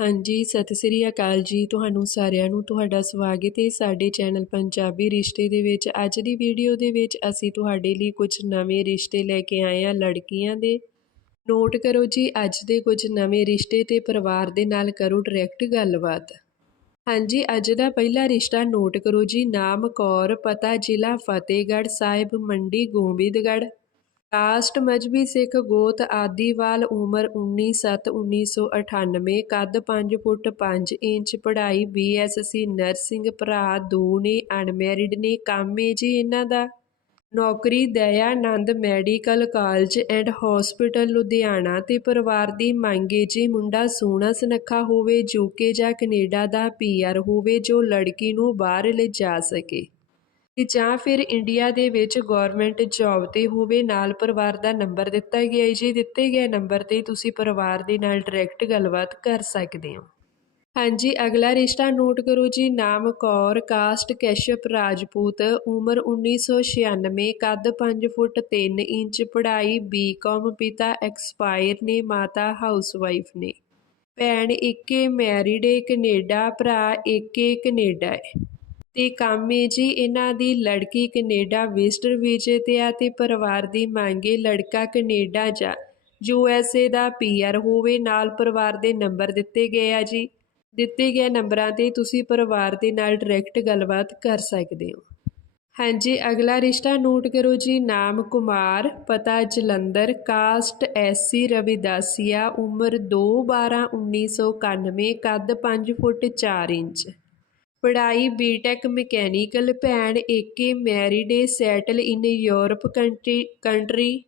ਹਾਂਜੀ, ਸਤਿ ਸ੍ਰੀ ਅਕਾਲ ਜੀ ਤੁਹਾਨੂੰ ਸਾਰਿਆਂ ਨੂੰ, ਤੁਹਾਡਾ ਸਵਾਗਤ ਹੈ ਸਾਡੇ ਚੈਨਲ ਪੰਜਾਬੀ ਰਿਸ਼ਤੇ ਦੇ ਵਿੱਚ। ਅੱਜ ਦੀ ਵੀਡੀਓ ਦੇ ਵਿੱਚ ਅਸੀਂ ਤੁਹਾਡੇ ਲਈ ਕੁਝ ਨਵੇਂ ਰਿਸ਼ਤੇ ਲੈ ਕੇ ਆਏ ਹਾਂ ਲੜਕੀਆਂ ਦੇ। ਨੋਟ ਕਰੋ ਜੀ, ਅੱਜ ਦੇ ਕੁਝ ਨਵੇਂ ਰਿਸ਼ਤੇ ਤੇ ਪਰਿਵਾਰ ਦੇ ਨਾਲ ਕਰੋ ਡਾਇਰੈਕਟ ਗੱਲਬਾਤ। ਹਾਂਜੀ, ਅੱਜ ਦਾ ਪਹਿਲਾ ਰਿਸ਼ਤਾ ਨੋਟ ਕਰੋ ਜੀ, ਨਾਮ ਕੌਰ, ਪਤਾ ਜ਼ਿਲ੍ਹਾ ਫਤਿਹਗੜ੍ਹ ਸਾਹਿਬ, ਮੰਡੀ, ਗੋਬਿੰਦਗੜ੍ਹ। ਕਾਸਟ ਮਜਬੀ ਸਿੱਖ ਗੋਤ ਆਦੀਵਾਲ ਉਮਰ 19/7/1998 ਕੱਦ 5 ਫੁੱਟ 5 ਇੰਚ, ਪੜ੍ਹਾਈ ਬੀਐਸਸੀ ਨਰਸਿੰਗ ਭਰਾ ਦੋ ਨੇ, ਅਨਮੈਰਿਡ ਨੇ, ਕੰਮ ਏ ਜੀ ਇਹਨਾਂ ਦਾ। ਨੌਕਰੀ Dayanand medical college and hospital Ludhiana ਤੇ ਪਰਿਵਾਰ ਦੀ ਮੰਗ ਮੰਗੇ ਜੀ, ਮੁੰਡਾ ਸੋਹਣਾ ਸੁਨੱਖਾ ਹੋਵੇ ਯੂਕੇ ਜਾਂ ਕੈਨੇਡਾ ਦਾ ਪੀਆਰ ਹੋਵੇ, ਜੋ ਲੜਕੀ ਨੂੰ ਬਾਹਰ ਲਿਜਾ ਸਕੇ। ਜਾਂ ਫਿਰ ਇੰਡੀਆ ਦੇ ਵਿੱਚ ਗੌਰਮੈਂਟ ਜੋਬ ਤੇ ਹੋਵੇ, ਨਾਲ ਪਰਿਵਾਰ ਦਾ ਨੰਬਰ ਦਿੱਤਾ ਗਿਆ ਹੈ। ਜੀ ਦਿੱਤੇ ਗਏ ਨੰਬਰ ਤੇ ਤੁਸੀਂ ਪਰਿਵਾਰ ਦੇ ਨਾਲ ਡਾਇਰੈਕਟ ਗੱਲਬਾਤ ਕਰ ਸਕਦੇ ਹੋ। ਹਾਂਜੀ, ਅਗਲਾ ਰਿਸ਼ਤਾ ਨੋਟ ਕਰੋ ਜੀ। ਨਾਮ ਕੌਰ ਕਾਸਟ ਕੈਸ਼ਪ ਰਾਜਪੂਤ, ਉਮਰ 1996 ਕੱਦ 5 ਫੁੱਟ 3 ਇੰਚ, ਪੜ੍ਹਾਈ ਬੀਕਾਮ ਪਿਤਾ ਐਕਸਪਾਇਰ ਨੇ, ਮਾਤਾ ਹਾਊਸਵਾਈਫ ਨੇ। ਭੈਣ ਇੱਕੇ ਮੈਰਿਡ ਏ, ਕੈਨੇਡਾ, ਭਰਾ ਇੱਕੇ ਕੈਨੇਡਾ ਹੈ ਤੇ ਕਾਮੇ ਜੀ, ਇਹਨਾਂ ਦੀ ਲੜਕੀ ਕੈਨੇਡਾ, ਵਿਜ਼ਟਰ ਵੀਜ਼ੇ ਤੇ ਆ ਤੇ ਪਰਿਵਾਰ ਦੀ ਮੰਗੇ ਲੜਕਾ ਕੈਨੇਡਾ ਜਾ। ਯੂ ਐਸ ਏ ਦਾ ਪੀ ਆਰ ਹੋਵੇ, ਨਾਲ ਪਰਿਵਾਰ ਦੇ ਨੰਬਰ ਦਿੱਤੇ ਗਏ ਆ ਜੀ। ਦਿੱਤੇ ਗਏ ਨੰਬਰਾਂ ਤੇ ਤੁਸੀਂ ਪਰਿਵਾਰ ਦੇ ਨਾਲ ਡਾਇਰੈਕਟ ਗੱਲਬਾਤ ਕਰ ਸਕਦੇ ਹੋ। ਹਾਂਜੀ, ਅਗਲਾ ਰਿਸ਼ਤਾ ਨੋਟ ਕਰੋ ਜੀ, ਨਾਮ ਕੁਮਾਰ, ਪਤਾ ਜਲੰਧਰ, ਕਾਸਟ ਐਸਸੀ ਰਵਿਦਾਸੀਆ, ਉਮਰ 2 12 1991 ਕੱਦ 5 ਫੁੱਟ 4 ਇੰਚ। ਪੜ੍ਹਾਈ ਬੀਟੈਕ ਮਕੈਨੀਕਲ, ਭੈਣ ਏਕੇ, married A, settle in Europe country country,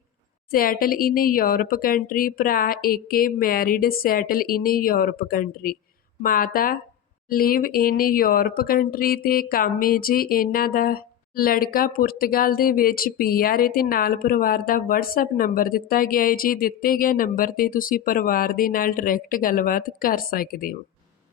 settle in Europe country, ਭਰਾ ਏਕੇ, married, settle in Europe country. ਮਾਤਾ, ਲਿਵ ਇਨ ਯੂਰਪ ਕੰਟਰੀ ਤੇ ਕੰਮ ਏ ਜੀ ਇਹਨਾਂ ਦਾ। ਲੜਕਾ ਪੁਰਤਗਾਲ ਦੇ ਵਿੱਚ ਪੀਆਰ ਏ ਤੇ ਨਾਲ ਪਰਿਵਾਰ ਦਾ WhatsApp ਨੰਬਰ ਦਿੱਤਾ ਗਿਆ ਹੈ ਜੀ। ਦਿੱਤੇ ਗਏ ਨੰਬਰ ਤੇ ਤੁਸੀਂ ਪਰਿਵਾਰ ਦੇ ਨਾਲ ਡਾਇਰੈਕਟ ਗੱਲਬਾਤ ਕਰ ਸਕਦੇ ਹੋ।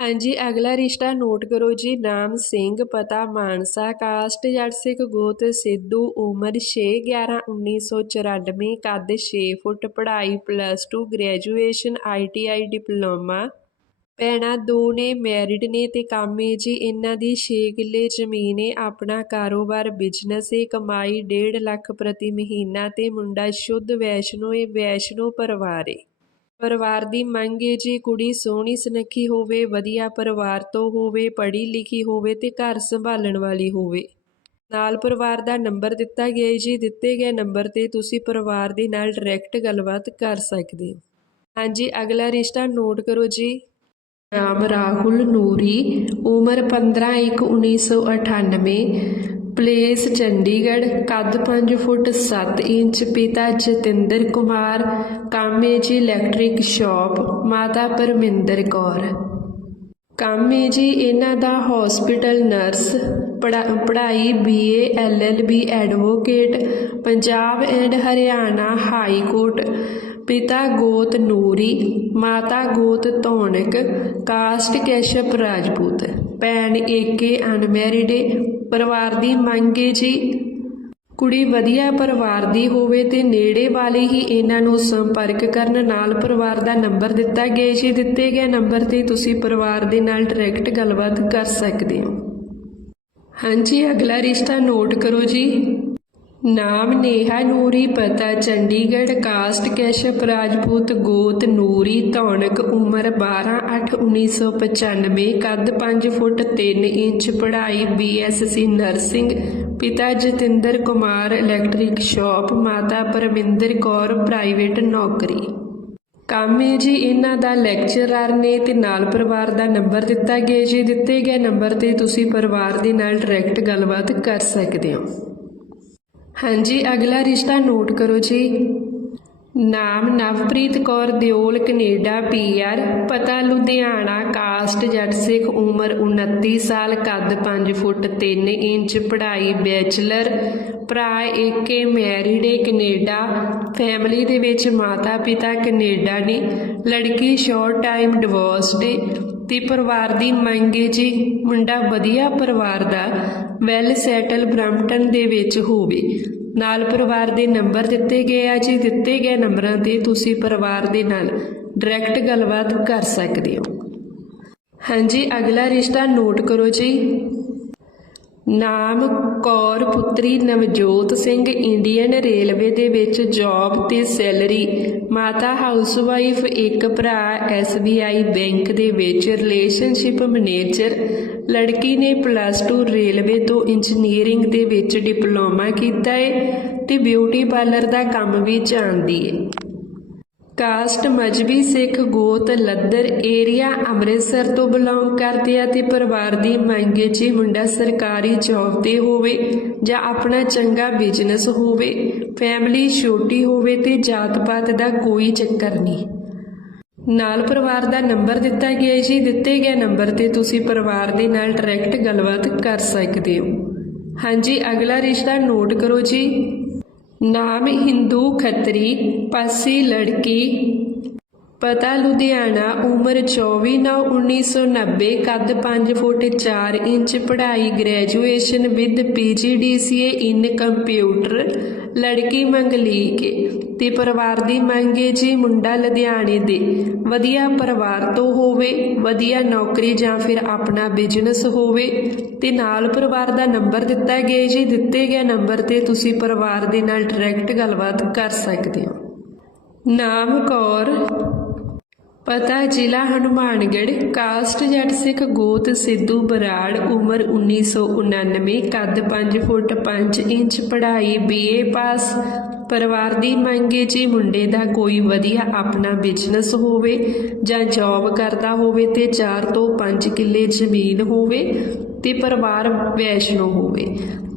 ਹਾਂਜੀ, ਅਗਲਾ ਰਿਸ਼ਤਾ ਨੋਟ ਕਰੋ ਜੀ, ਨਾਮ ਸਿੰਘ, ਪਤਾ ਮਾਨਸਾ, ਕਾਸਟ ਜੱਟ ਸਿੱਖ ਗੋਤ, ਸਿੱਧੂ, ਉਮਰ 6 11 1994 ਕੱਦ 6 ਫੁੱਟ, ਪੜ੍ਹਾਈ ਪਲੱਸ 2 ਗ੍ਰੈਜੂਏਸ਼ਨ ਆਈਟੀਆਈ ਡਿਪਲੋਮਾ। ਭੈਣਾਂ ਦੋ ਨੇ ਮੈਰਿਡ ਨੇ ਤੇ ਕਾਮੇ ਜੀ, ਇਹਨਾਂ ਦੀ 6 ਕਿੱਲੇ ਜ਼ਮੀਨ ਏ, ਆਪਣਾ ਕਾਰੋਬਾਰ ਬਿਜ਼ਨਸ ਏ, ਕਮਾਈ 1.5 ਲੱਖ ਪ੍ਰਤੀ ਮਹੀਨਾ ਤੇ ਮੁੰਡਾ ਸ਼ੁੱਧ ਵੈਸ਼ਨੋ ਏ, ਵੈਸ਼ਨੋ ਪਰਿਵਾਰ ਏ। ਪਰਿਵਾਰ ਦੀ ਮੰਗ ਏ ਜੀ, ਕੁੜੀ ਸੋਹਣੀ ਸੁਨੱਖੀ ਹੋਵੇ, ਵਧੀਆ ਪਰਿਵਾਰ ਤੋਂ ਹੋਵੇ, ਪੜ੍ਹੀ ਲਿਖੀ ਹੋਵੇ ਤੇ ਘਰ ਸੰਭਾਲਣ ਵਾਲੀ ਹੋਵੇ। ਨਾਲ ਪਰਿਵਾਰ ਦਾ ਨੰਬਰ ਦਿੱਤਾ ਗਿਆ ਏ ਜੀ। ਦਿੱਤੇ ਗਏ ਨੰਬਰ ਤੇ ਤੁਸੀਂ ਪਰਿਵਾਰ ਦੇ ਨਾਲ ਡਾਇਰੈਕਟ ਗੱਲਬਾਤ ਕਰ ਸਕਦੇ ਹੋ। ਹਾਂਜੀ, ਅਗਲਾ ਰਿਸ਼ਤਾ ਨੋਟ ਕਰੋ ਜੀ। ਨਾਮ ਰਾਹੁਲ ਨੂਰੀ, ਉਮਰ 15/1/1998 ਪਲੇਸ ਚੰਡੀਗੜ੍ਹ ਕੱਦ 5 ਫੁੱਟ 7 ਇੰਚ ਪਿਤਾ ਜਤਿੰਦਰ ਕੁਮਾਰ ਕੰਮ ਜੀ ਇਲੈਕਟ੍ਰਿਕ ਸ਼ਾਪ ਮਾਤਾ ਪਰਮਿੰਦਰ ਕੌਰ ਕੰਮ ਜੀ ਇਹਨਾਂ ਦਾ ਹਸਪੀਟਲ ਨਰਸ ਪੜ੍ਹਾਈ BA LLB advocate Punjab and Haryana high court ਪਿਤਾ ਗੋਤ ਨੂਰੀ, ਮਾਤਾ ਗੋਤ ਧੌਣਕ ਕਾਸਟ ਕੈਸ਼ਪ ਰਾਜਪੂਤ, ਭੈਣ ਏਕੇ ਅਨਮੈਰਿਡ ਪਰਿਵਾਰ ਦੀ ਮੰਗ ਹੈ ਜੀ। ਕੁੜੀ ਵਧੀਆ ਪਰਿਵਾਰ ਦੀ ਹੋਵੇ ਤੇ ਨੇੜੇ ਵਾਲੇ ਹੀ ਇਹਨਾਂ ਨੂੰ ਸੰਪਰਕ ਕਰਨ ਨਾਲ ਪਰਿਵਾਰ ਦਾ ਨੰਬਰ ਦਿੱਤਾ ਗਿਆ ਜੀ। ਦਿੱਤੇ ਗਏ ਨੰਬਰ ਤੇ ਤੁਸੀਂ ਪਰਿਵਾਰ ਦੇ ਨਾਲ ਡਾਇਰੈਕਟ ਗੱਲਬਾਤ ਕਰ ਸਕਦੇ ਹੋ। ਹਾਂਜੀ, ਅਗਲਾ ਰਿਸ਼ਤਾ ਨੋਟ ਕਰੋ ਜੀ। ਨਾਮ ਨੇਹਾ ਨੂਰੀ, ਪਤਾ ਚੰਡੀਗੜ੍ਹ, ਕਾਸਟ ਕੈਸ਼ਪ, ਰਾਜਪੂਤ, ਗੋਤ, ਨੂਰੀ, ਧੌਣਕ, ਉਮਰ 12/8/1995 ਕੱਦ 5 ਫੁੱਟ 3 ਇੰਚ, ਪੜ੍ਹਾਈ ਬੀਐਸਸੀ ਨਰਸਿੰਗ, ਪਿਤਾ ਜਤਿੰਦਰ ਕੁਮਾਰ, ਇਲੈਕਟ੍ਰਿਕ ਸ਼ਾਪ, ਮਾਤਾ ਪਰਮਿੰਦਰ ਕੌਰ, ਪ੍ਰਾਈਵੇਟ ਨੌਕਰੀ। ਕੰਮ ਹੈ ਜੀ, ਇਹਨਾਂ ਦਾ ਲੈਕਚਰਰ ਨੇ ਤੇ ਨਾਲ ਪਰਿਵਾਰ ਦਾ ਨੰਬਰ ਦਿੱਤਾ ਗਿਆ। ਜੀ ਦਿੱਤੇ ਗਏ ਨੰਬਰ ਤੇ ਤੁਸੀਂ ਪਰਿਵਾਰ ਦੇ ਨਾਲ ਡਾਇਰੈਕਟ ਗੱਲਬਾਤ ਕਰ ਸਕਦੇ ਹੋ। ਹਾਂਜੀ, ਅਗਲਾ ਰਿਸ਼ਤਾ ਨੋਟ ਕਰੋ ਜੀ। ਨਾਮ ਨਵਪ੍ਰੀਤ ਕੌਰ ਦਿਓਲ, ਕੈਨੇਡਾ ਪੀਆਰ ਪਤਾ ਲੁਧਿਆਣਾ, ਕਾਸਟ ਜੱਟ ਸਿੱਖ, ਉਮਰ 29 ਸਾਲ, ਕੱਦ 5 ਫੁੱਟ 3 ਇੰਚ, ਪੜ੍ਹਾਈ ਬੈਚਲਰ, ਭਰਾ ਏਕੇ, ਮੈਰਿਡ ਏ, ਕੈਨੇਡਾ। ਫੈਮਿਲੀ ਦੇ ਵਿੱਚ ਮਾਤਾ ਪਿਤਾ ਕੈਨੇਡਾ ਨੇ ਲੜਕੀ ਸ਼ਾਰਟ ਟਾਈਮ ਡਿਵੋਰਸਡ ਏ। ਤੇ ਪਰਿਵਾਰ ਦੀ ਮੰਗ ਏ ਜੀ ਮੁੰਡਾ ਵਧੀਆ ਪਰਿਵਾਰ ਦਾ ਵੈਲ ਸੈਟਲ ਬ੍ਰੈਂਪਟਨ ਦੇ ਵਿੱਚ ਹੋਵੇ। ਨਾਲ ਪਰਿਵਾਰ ਦੇ ਨੰਬਰ ਦਿੱਤੇ ਗਏ ਆ ਜੀ। ਦਿੱਤੇ ਗਏ ਨੰਬਰਾਂ ਤੇ ਤੁਸੀਂ ਪਰਿਵਾਰ ਦੇ ਨਾਲ ਡਾਇਰੈਕਟ ਗੱਲਬਾਤ ਕਰ ਸਕਦੇ ਹੋ। ਹਾਂਜੀ, ਅਗਲਾ ਰਿਸ਼ਤਾ ਨੋਟ ਕਰੋ ਜੀ। ਨਾਮ ਕੌਰ ਪੁੱਤਰੀ ਨਵਜੋਤ ਸਿੰਘ ਇੰਡੀਅਨ ਰੇਲਵੇ ਦੇ ਵਿੱਚ ਜੌਬ ਤੇ ਸੈਲਰੀ ਮਾਤਾ ਹਾਊਸਵਾਈਫ ਇੱਕ ਭਰਾ SBI ਬੈਂਕ ਦੇ ਵਿੱਚ ਰਿਲੇਸ਼ਨਸ਼ਿਪ ਮੈਨੇਜਰ ਲੜਕੀ ਨੇ ਪਲੱਸ 2 ਰੇਲਵੇ ਤੋਂ ਇੰਜੀਨੀਅਰਿੰਗ ਦੇ ਵਿੱਚ ਡਿਪਲੋਮਾ ਕੀਤਾ ਹੈ ਤੇ ਬਿਊਟੀ ਪਾਰਲਰ ਦਾ ਕੰਮ ਵੀ ਜਾਣਦੀ ਹੈ ਕਾਸਟ ਮਜਬੀ ਸਿੱਖ ਗੋਤ ਲੱਦਰ ਏਰੀਆ ਅੰਮ੍ਰਿਤਸਰ ਤੋਂ ਬਿਲੋਂਗ ਕਰਦੇ ਆ ਤੇ ਪਰਿਵਾਰ ਦੀ ਮੰਗ ਹੈ ਜੀ ਮੁੰਡਾ ਸਰਕਾਰੀ ਜੌਬ ਤੇ ਹੋਵੇ ਜਾਂ ਆਪਣਾ ਚੰਗਾ ਬਿਜ਼ਨਸ ਹੋਵੇ ਫੈਮਿਲੀ ਛੋਟੀ ਹੋਵੇ ਤੇ ਜਾਤ ਪਾਤ ਦਾ ਕੋਈ ਚੱਕਰ ਨਹੀਂ। ਨਾਲ ਪਰਿਵਾਰ ਦਾ ਨੰਬਰ ਦਿੱਤਾ ਗਿਆ ਜੀ, ਦਿੱਤੇ ਗਏ ਨੰਬਰ ਤੇ ਤੁਸੀਂ ਪਰਿਵਾਰ ਦੇ ਨਾਲ ਡਾਇਰੈਕਟ ਗੱਲਬਾਤ ਕਰ ਸਕਦੇ ਹੋ। ਹਾਂਜੀ, ਅਗਲਾ ਰਿਸ਼ਤਾ ਨੋਟ ਕਰੋ ਜੀ। ਨਾਮ ਹਿੰਦੂ ਖੱਤਰੀ ਪਾਸੀ ਲੜਕੀ ਪਤਾ ਲੁਧਿਆਣਾ ਉਮਰ 24 ਨੌ 1990 ਕੱਦ 5 ਫੁੱਟ 4 ਇੰਚ, ਪੜ੍ਹਾਈ graduation with PGDCA in computer, ਲੜਕੀ ਮੰਗਲੀਕ ਏ ਤੇ ਪਰਿਵਾਰ ਦੀ ਮੰਗੇ ਜੀ ਮੁੰਡਾ ਲੁਧਿਆਣੇ ਦੇ। ਵਧੀਆ ਪਰਿਵਾਰ ਤੋਂ ਹੋਵੇ, ਵਧੀਆ ਨੌਕਰੀ ਜਾਂ ਫਿਰ ਆਪਣਾ ਬਿਜ਼ਨਸ ਹੋਵੇ, ਤੇ ਨਾਲ ਪਰਿਵਾਰ ਦਾ ਨੰਬਰ ਦਿੱਤਾ ਗਿਆ ਜੀ, ਦਿੱਤੇ ਗਏ ਨੰਬਰ ਤੇ ਤੁਸੀਂ ਪਰਿਵਾਰ ਦੇ ਨਾਲ ਡਾਇਰੈਕਟ ਗੱਲਬਾਤ ਕਰ ਸਕਦੇ ਹੋ। ਨਾਮ ਕੌਰ ਪਤਾ ਜ਼ਿਲ੍ਹਾ ਹਨੂਮਾਨਗੜ੍ਹ, ਕਾਸਟ ਜੱਟ ਸਿੱਖ ਗੋਤ ਸਿੱਧੂ ਬਰਾੜ, ਉਮਰ 1999 ਕੱਦ 5 ਫੁੱਟ 5 ਇੰਚ, ਪੜ੍ਹਾਈ ਬੀਏ ਪਾਸ। ਪਰਿਵਾਰ ਦੀ ਮੰਗ ਹੈ ਜੀ ਮੁੰਡੇ ਦਾ ਕੋਈ ਵਧੀਆ ਆਪਣਾ ਬਿਜ਼ਨਸ ਹੋਵੇ ਜਾਂ ਜੌਬ ਕਰਦਾ ਹੋਵੇ ਤੇ 4 ਤੋਂ 5 ਕਿੱਲੇ ਜ਼ਮੀਨ ਹੋਵੇ। ਤੇ ਪਰਿਵਾਰ ਵੈਸ਼ਨੋ ਹੋਵੇ।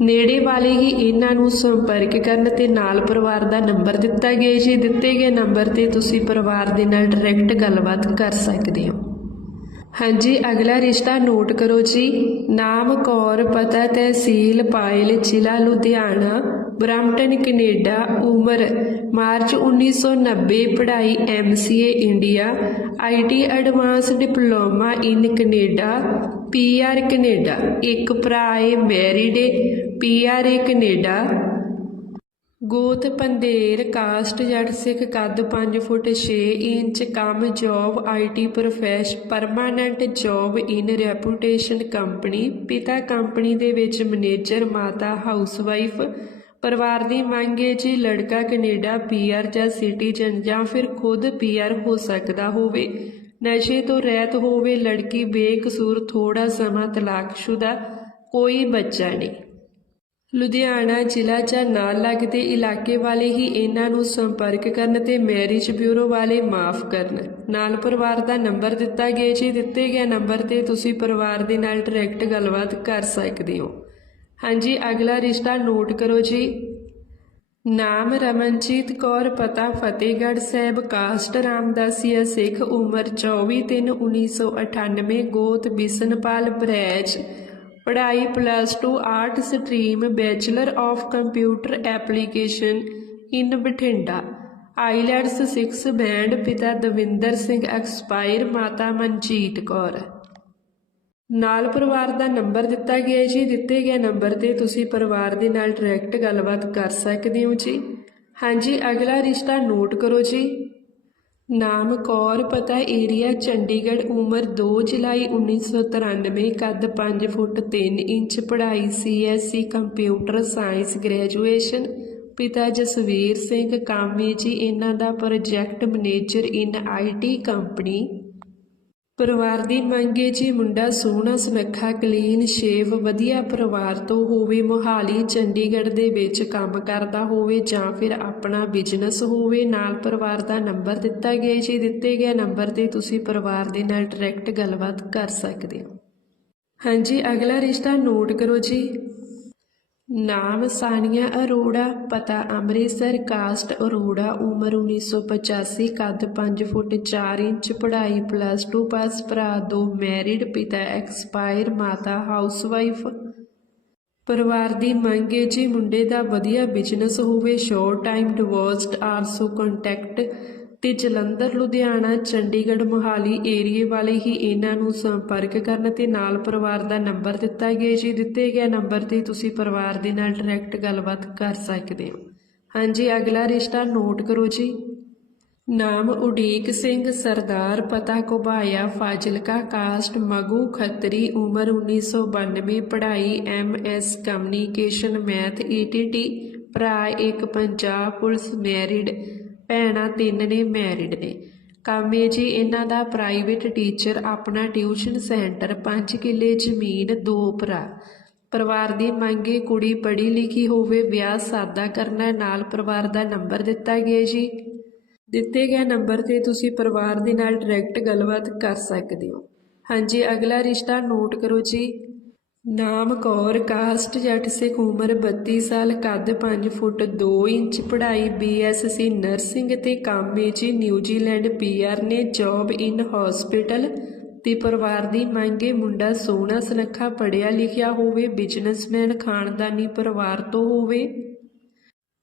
ਨੇੜੇ ਵਾਲੇ ਹੀ ਇਹਨਾਂ ਨੂੰ ਸੰਪਰਕ ਕਰਨ ਤੇ ਨਾਲ ਪਰਿਵਾਰ ਦਾ ਨੰਬਰ ਦਿੱਤਾ ਗਿਆ ਜੀ ਦਿੱਤੇ ਗਏ ਨੰਬਰ ਤੇ ਤੁਸੀਂ ਪਰਿਵਾਰ ਦੇ ਨਾਲ ਡਾਇਰੈਕਟ ਗੱਲਬਾਤ ਕਰ ਸਕਦੇ ਹੋ। ਹਾਂਜੀ, ਅਗਲਾ ਰਿਸ਼ਤਾ ਨੋਟ ਕਰੋ ਜੀ। ਨਾਮ, ਕੌਰ, ਪਤਾ ਤਹਿਸੀਲ, ਪਾਇਲ, ਜ਼ਿਲ੍ਹਾ ਲੁਧਿਆਣਾ ਬ੍ਰੈਂਪਟਨ ਕੈਨੇਡਾ, ਉਮਰ ਮਾਰਚ 1990 ਪੜ੍ਹਾਈ MCA India IT advance diploma in Canada PR Canada. ਇੱਕ ਭਰਾ ਏ ਮੈਰਿਡ ਹੈ ਪੀਆਰ ਏ ਕੈਨੇਡਾ। ਗੋਤ ਪੰਦੇਰ, ਕਾਸਟ ਜੱਟ ਸਿੱਖ ਕੱਦ 5 ਫੁੱਟ 6 ਇੰਚ, ਕੰਮ job IT professional, permanent job in reputation company. ਪਿਤਾ ਕੰਪਨੀ ਦੇ ਵਿੱਚ ਮੈਨੇਜਰ, ਮਾਤਾ ਹਾਊਸਵਾਈਫ ਪਰਿਵਾਰ ਦੀ ਮੰਗ ਹੈ ਜੀ ਲੜਕਾ ਕੈਨੇਡਾ ਪੀਆਰ ਜਾਂ ਸਿਟੀਜ਼ਨ ਜਾਂ ਫਿਰ ਖੁਦ ਪੀਆਰ ਹੋ ਸਕਦਾ ਹੋਵੇ। ਨਸ਼ੇ ਤੋਂ ਰਹਿਤ ਹੋਵੇ ਲੜਕੀ ਬੇਕਸੂਰ ਥੋੜਾ ਸਮਾਂ ਤਲਾਕਸ਼ੁਦਾ ਕੋਈ ਬੱਚਾ ਨਹੀਂ। ਲੁਧਿਆਣਾ ਜ਼ਿਲ੍ਹਾ ਜਾਂ ਨਾਲ ਲੱਗਦੇ ਇਲਾਕੇ ਵਾਲੇ ਹੀ ਇਹਨਾਂ ਨੂੰ ਸੰਪਰਕ ਕਰਨ ਤੇ ਮੈਰਿਜ ਬਿਊਰੋ ਵਾਲੇ ਮਾਫ ਕਰਨ। ਨਾਲ ਪਰਿਵਾਰ ਦਾ ਨੰਬਰ ਦਿੱਤਾ ਗਿਆ ਜੀ, ਦਿੱਤੇ ਗਏ ਨੰਬਰ ਤੇ ਤੁਸੀਂ ਪਰਿਵਾਰ ਦੇ ਨਾਲ ਡਾਇਰੈਕਟ ਗੱਲਬਾਤ ਕਰ ਸਕਦੇ ਹੋ। ਹਾਂਜੀ, ਅਗਲਾ ਰਿਸ਼ਤਾ ਨੋਟ ਕਰੋ ਜੀ। ਨਾਮ ਰਮਨਜੀਤ ਕੌਰ, ਪਤਾ ਫਤਿਹਗੜ੍ਹ ਸਾਹਿਬ, ਕਾਸਟ ਰਾਮਦਾਸੀਆ ਸਿੱਖ, ਉਮਰ 24/3/1998 ਗੋਤ ਬਿਸਨਪਾਲ ਬਰੈਜ। ਪੜ੍ਹਾਈ plus 2 art stream bachelor of computer application in Bathinda. IELTS 6 band ਪਿਤਾ ਦਵਿੰਦਰ ਸਿੰਘ ਐਕਸਪਾਇਰ ਮਾਤਾ ਮਨਜੀਤ ਕੌਰ। ਨਾਲ ਪਰਿਵਾਰ ਦਾ ਨੰਬਰ ਦਿੱਤਾ ਗਿਆ ਹੈ ਜੀ। ਦਿੱਤੇ ਗਏ ਨੰਬਰ ਤੇ ਤੁਸੀਂ ਪਰਿਵਾਰ ਦੇ ਨਾਲ ਡਾਇਰੈਕਟ ਗੱਲਬਾਤ ਕਰ ਸਕਦੇ ਹੋ ਜੀ। ਹਾਂਜੀ, ਅਗਲਾ ਰਿਸ਼ਤਾ ਨੋਟ ਕਰੋ ਜੀ। ਨਾਮ ਕੌਰ, ਪਤਾ ਏਰੀਆ ਚੰਡੀਗੜ੍ਹ, ਉਮਰ 2 ਜੁਲਾਈ 1993 ਕੱਦ 5 ਫੁੱਟ 3 ਇੰਚ, ਪੜ੍ਹਾਈ ਸੀਐਸਸੀ ਕੰਪਿਊਟਰ ਸਾਇੰਸ ਗ੍ਰੈਜੂਏਸ਼ਨ ਪਿਤਾ ਜਸਵੀਰ ਸਿੰਘ ਕਾਮੇ ਜੀ, ਇਹਨਾਂ ਦਾ project manager in IT company ਪਰਿਵਾਰ ਦੀ ਮੰਗ ਹੈ ਜੀ ਮੁੰਡਾ ਸੋਹਣਾ, ਸੁਨੱਖਾ ਕਲੀਨ ਸ਼ੇਵ ਵਧੀਆ ਪਰਿਵਾਰ ਤੋਂ ਹੋਵੇ, ਮੋਹਾਲੀ, ਚੰਡੀਗੜ੍ਹ ਦੇ ਵਿੱਚ ਕੰਮ ਕਰਦਾ ਹੋਵੇ ਜਾਂ ਫਿਰ ਆਪਣਾ ਬਿਜ਼ਨਸ ਹੋਵੇ, ਨਾਲ ਪਰਿਵਾਰ ਦਾ ਨੰਬਰ ਦਿੱਤਾ ਗਿਆ ਜੀ, ਦਿੱਤੇ ਗਏ ਨੰਬਰ ਤੇ ਤੁਸੀਂ ਪਰਿਵਾਰ ਦੇ ਨਾਲ ਡਾਇਰੈਕਟ ਗੱਲਬਾਤ ਕਰ ਸਕਦੇ ਹੋ। ਹਾਂਜੀ, ਅਗਲਾ ਰਿਸ਼ਤਾ ਨੋਟ ਕਰੋ ਜੀ। ਨਾਮ ਸਾਨੀਆ ਅਰੋੜਾ, ਪਤਾ ਅੰਮ੍ਰਿਤਸਰ, ਕਾਸਟ ਅਰੋੜਾ, ਉਮਰ 1985 ਕੱਦ 5 ਫੁੱਟ 4 ਇੰਚ, ਪੜ੍ਹਾਈ ਪਲੱਸ 2 ਪਾਸ ਭਰਾ ਦੋ, ਮੈਰਿਡ ਪਿਤਾ ਐਕਸਪਾਇਰ, ਮਾਤਾ ਹਾਊਸਵਾਈਫ। ਪਰਿਵਾਰ ਦੀ ਮੰਗ ਹੈ ਜੀ ਮੁੰਡੇ ਦਾ ਵਧੀਆ ਬਿਜ਼ਨਸ ਹੋਵੇ short time divorced also contact ਤੇ ਜਲੰਧਰ, ਲੁਧਿਆਣਾ, ਚੰਡੀਗੜ੍ਹ, ਮੋਹਾਲੀ ਏਰੀਏ ਵਾਲੇ ਹੀ ਇਹਨਾਂ ਨੂੰ ਸੰਪਰਕ ਕਰਨ ਤੇ ਨਾਲ ਪਰਿਵਾਰ ਦਾ ਨੰਬਰ ਦਿੱਤਾ ਗਿਆ ਜੀ, ਦਿੱਤੇ ਗਿਆ ਨੰਬਰ ਤੇ ਤੁਸੀਂ ਪਰਿਵਾਰ ਦੇ ਨਾਲ ਡਾਇਰੈਕਟ ਗੱਲਬਾਤ ਕਰ ਸਕਦੇ ਹੋ। ਹਾਂਜੀ, ਅਗਲਾ ਰਿਸ਼ਤਾ ਨੋਟ ਕਰੋ ਜੀ। ਨਾਮ ਉਡੀਕ ਸਿੰਘ, ਸਰਦਾਰ ਪਤਾ ਕੋਬਾਇਆ ਫਾਜ਼ਿਲਕਾ ਕਾਸਟ, ਮਗੂ ਖੱਤਰੀ, ਉਮਰ 1992 ਪੜ੍ਹਾਈ ਐਮਐਸ ਕਮਿਊਨੀਕੇਸ਼ਨ ਮੈਥ ਈਟੀਟੀ ਭਰਾ ਇੱਕ ਪੰਜਾਬ, ਪੁਲਿਸ, ਮੈਰਿਡ ਭੈਣਾਂ ਤਿੰਨ ਨੇ ਮੈਰਿਡ ਨੇ। ਕੰਮ ਹੈ ਜੀ, ਇਹਨਾਂ ਦਾ ਪ੍ਰਾਈਵੇਟ ਟੀਚਰ ਆਪਣਾ ਟਿਊਸ਼ਨ ਸੈਂਟਰ 5 ਕਿੱਲੇ ਜ਼ਮੀਨ, ਦੋ ਭਰਾ। ਪਰਿਵਾਰ ਦੀ ਮੰਗੇ ਕੁੜੀ ਪੜ੍ਹੀ ਲਿਖੀ ਹੋਵੇ, ਵਿਆਹ ਸਾਦਾ ਕਰਨਾ, ਨਾਲ ਪਰਿਵਾਰ ਦਾ ਨੰਬਰ ਦਿੱਤਾ ਗਿਆ ਜੀ। ਦਿੱਤੇ ਗਏ ਨੰਬਰ ਤੇ ਤੁਸੀਂ ਪਰਿਵਾਰ ਦੇ ਨਾਲ ਡਾਇਰੈਕਟ ਗੱਲਬਾਤ ਕਰ ਸਕਦੇ ਹੋ। ਹਾਂਜੀ, ਅਗਲਾ ਰਿਸ਼ਤਾ ਨੋਟ ਕਰੋ ਜੀ। ਨਾਮ ਕੌਰ ਕਾਸਟ ਜੱਟ ਸਿੱਖ ਉਮਰ 32 ਸਾਲ, ਕੱਦ 5 ਫੁੱਟ 2 ਇੰਚ, ਪੜ੍ਹਾਈ ਬੀਐਸਸੀ ਨਰਸਿੰਗ ਤੇ ਕੰਮ ਹੈ ਜੀ ਨਿਊਜ਼ੀਲੈਂਡ ਪੀਆਰ ਨੇ ਜੌਬ ਇਨ ਹਸਪੀਟਲ ਤੇ ਪਰਿਵਾਰ ਦੀ ਮੰਗੇ ਮੁੰਡਾ ਸੋਹਣਾ ਸੁਨੱਖਾ ਪੜ੍ਹਿਆ ਲਿਖਿਆ ਹੋਵੇ, ਬਿਜ਼ਨਸਮੈਨ, ਖਾਨਦਾਨੀ ਪਰਿਵਾਰ ਤੋਂ ਹੋਵੇ।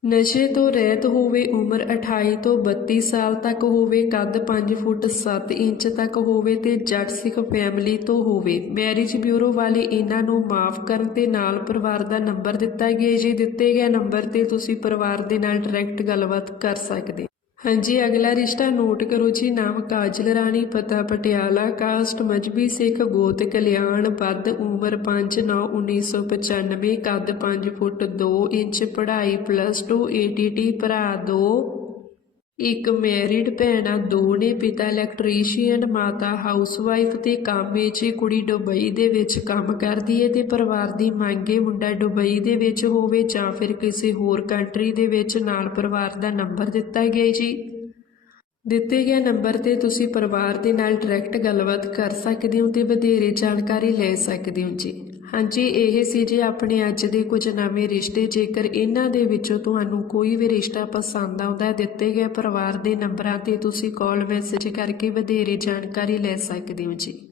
ਨਸ਼ੇ ਤੋਂ ਰਹਿਤ ਹੋਵੇ ਉਮਰ 28 ਤੋਂ 32 ਸਾਲ ਤੱਕ ਹੋਵੇ ਕੱਦ 5 ਫੁੱਟ 7 ਇੰਚ ਤੱਕ ਹੋਵੇ ਤੇ ਜੱਟ ਸਿੱਖ ਫੈਮਿਲੀ ਤੋਂ ਹੋਵੇ। ਮੈਰਿਜ ਬਿਊਰੋ ਵਾਲੇ ਇਹਨਾਂ ਨੂੰ ਮਾਫ ਕਰਨ ਤੇ ਨਾਲ ਪਰਿਵਾਰ ਦਾ ਨੰਬਰ ਦਿੱਤਾ ਗਿਆ ਜੀ ਦਿੱਤੇ ਗਏ ਨੰਬਰ ਤੇ ਤੁਸੀਂ ਪਰਿਵਾਰ ਦੇ ਨਾਲ ਡਾਇਰੈਕਟ ਗੱਲਬਾਤ ਕਰ ਸਕਦੇ ਹਾਂਜੀ, ਅਗਲਾ ਰਿਸ਼ਤਾ ਨੋਟ ਕਰੋ ਜੀ। ਨਾਮ ਕਾਜਲ ਰਾਣੀ, ਪਤਾ ਪਟਿਆਲਾ, ਕਾਸਟ ਮਜਬੀ ਸਿੱਖ, ਗੋਤ ਕਲਿਆਣ ਪਦ ਉਮਰ 5/9/1995 ਕੱਦ 5 ਫੁੱਟ 2 ਇੰਚ ਪੜ੍ਹਾਈ ਪਲੱਸ 2 ਏਟੀਟੀ ਭਰਾ ਦੋ। ਇੱਕ ਮੈਰਿਡ ਭੈਣ ਆ, ਦੋਨੇ ਪਿਤਾ ਇਲੈਕਟ੍ਰੀਸ਼ੀਅਨ, ਮਾਤਾ ਹਾਊਸਵਾਈਫ ਤੇ ਕਾਮੇ 'ਚ ਕੁੜੀ ਦੁਬਈ ਦੇ ਵਿੱਚ ਕੰਮ ਕਰਦੀ ਹੈ ਤੇ ਪਰਿਵਾਰ ਦੀ ਮੰਗੇ ਮੁੰਡਾ ਦੁਬਈ ਦੇ ਵਿੱਚ ਹੋਵੇ ਜਾਂ ਫਿਰ ਕਿਸੇ ਹੋਰ ਕੰਟਰੀ ਦੇ ਵਿੱਚ ਨਾਲ ਪਰਿਵਾਰ ਦਾ ਨੰਬਰ ਦਿੱਤਾ ਗਿਆ ਜੀ। ਦਿੱਤੇ ਗਏ ਨੰਬਰ ਤੇ ਤੁਸੀਂ ਪਰਿਵਾਰ ਦੇ ਨਾਲ ਡਾਇਰੈਕਟ ਗੱਲਬਾਤ ਕਰ ਸਕਦੇ ਹੋ ਤੇ ਵਧੇਰੇ ਜਾਣਕਾਰੀ ਲੈ ਸਕਦੇ ਹੋ ਜੀ। ਹਾਂਜੀ, ਇਹ ਸੀ ਜੀ ਆਪਣੇ ਅੱਜ ਦੇ ਕੁਝ ਨਵੇਂ ਰਿਸ਼ਤੇ। ਜੇਕਰ ਇਹਨਾਂ ਦੇ ਵਿੱਚੋਂ ਤੁਹਾਨੂੰ ਕੋਈ ਵੀ ਰਿਸ਼ਤਾ ਪਸੰਦ ਆਉਂਦਾ ਹੈ, ਦਿੱਤੇ ਗਏ ਪਰਿਵਾਰ ਦੇ ਨੰਬਰਾਂ ਤੇ ਤੁਸੀਂ ਕਾਲ ਮੈਸੇਜ ਕਰਕੇ ਵਧੇਰੇ ਜਾਣਕਾਰੀ ਲੈ ਸਕਦੇ ਹੋ ਜੀ।